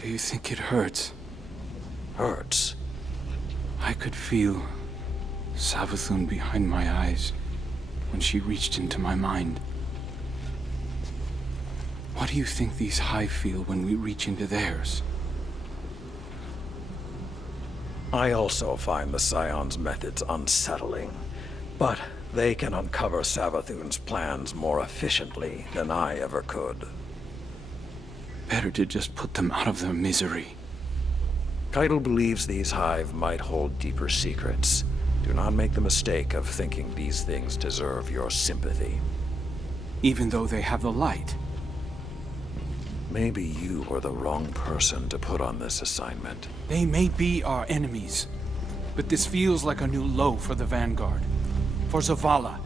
Do you think it hurts? Hurts? I could feel Savathun behind my eyes when she reached into my mind. What do you think these Hive feel when we reach into theirs? I also find the Scion's methods unsettling, but they can uncover Savathun's plans more efficiently than I ever could. Better to just put them out of their misery. Keitel believes these Hive might hold deeper secrets. Do not make the mistake of thinking these things deserve your sympathy. Even though they have the light. Maybe you were the wrong person to put on this assignment. They may be our enemies, but this feels like a new low for the Vanguard. For Zavala.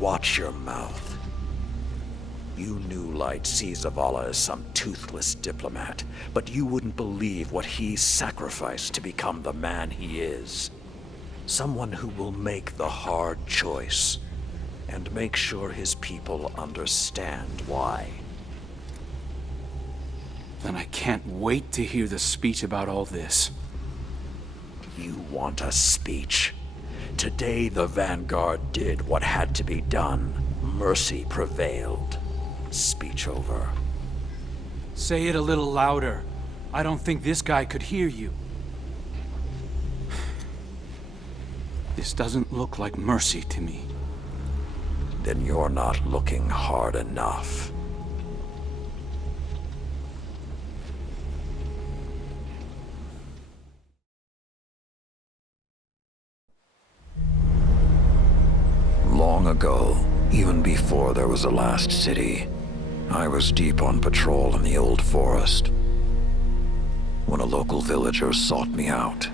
Watch your mouth. You New Light see Zavala as some toothless diplomat, but you wouldn't believe what he sacrificed to become the man he is. Someone who will make the hard choice, and make sure his people understand why. Then I can't wait to hear the speech about all this. You want a speech? Today the Vanguard did what had to be done. Mercy prevailed. Speech over. Say it a little louder. I don't think this guy could hear you. This doesn't look like mercy to me. Then you're not looking hard enough. Long ago, even before there was a last city, I was deep on patrol in the old forest when a local villager sought me out.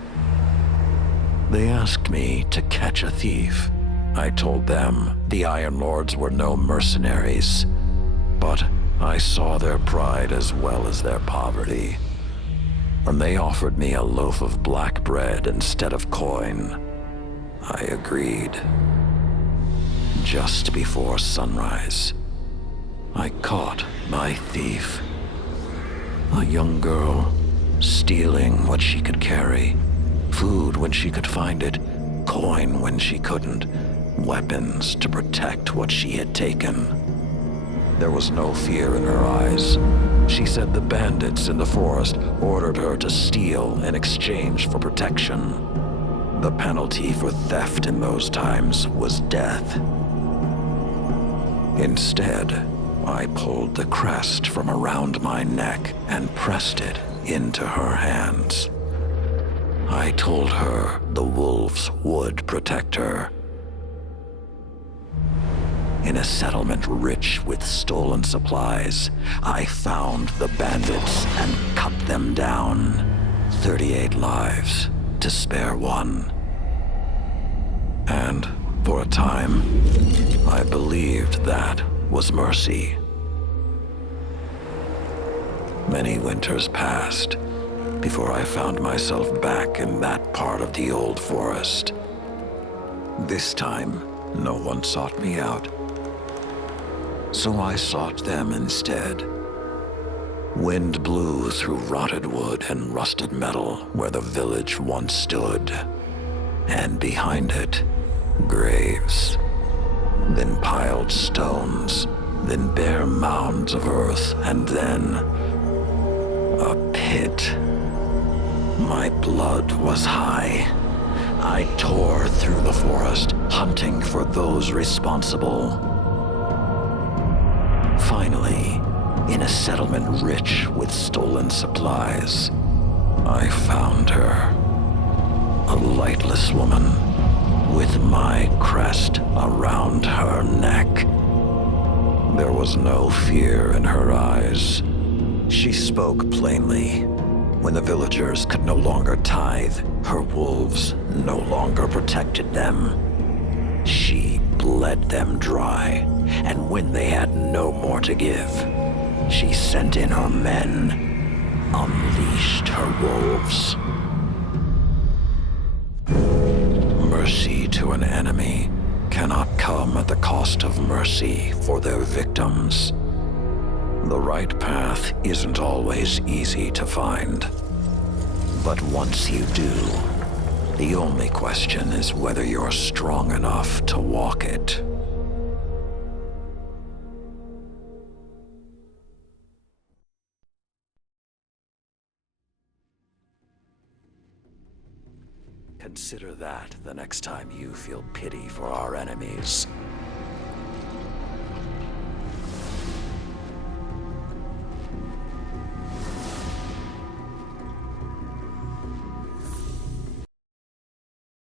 They asked me to catch a thief. I told them the Iron Lords were no mercenaries, but I saw their pride as well as their poverty. When they offered me a loaf of black bread instead of coin, I agreed. Just before sunrise, I caught my thief. A young girl, stealing what she could carry. Food when she could find it, coin when she couldn't, weapons to protect what she had taken. There was no fear in her eyes. She said the bandits in the forest ordered her to steal in exchange for protection. The penalty for theft in those times was death. Instead, I pulled the crest from around my neck and pressed it into her hands. I told her the wolves would protect her. In a settlement rich with stolen supplies, I found the bandits and cut them down. 38 lives to spare one. And for a time, I believed that was mercy. Many winters passed before I found myself back in that part of the old forest. This time, no one sought me out. So I sought them instead. Wind blew through rotted wood and rusted metal where the village once stood. And behind it, graves. Then piled stones, then bare mounds of earth, and then a pit. My blood was high. I tore through the forest, hunting for those responsible. Finally, in a settlement rich with stolen supplies, I found her. A lightless woman with my crest around her neck. There was no fear in her eyes. She spoke plainly. When the villagers could no longer tithe, her wolves no longer protected them. She bled them dry, and when they had no more to give, she sent in her men, unleashed her wolves. Mercy to an enemy cannot come at the cost of mercy for their victims. The right path isn't always easy to find. But once you do, the only question is whether you're strong enough to walk it. Consider that the next time you feel pity for our enemies.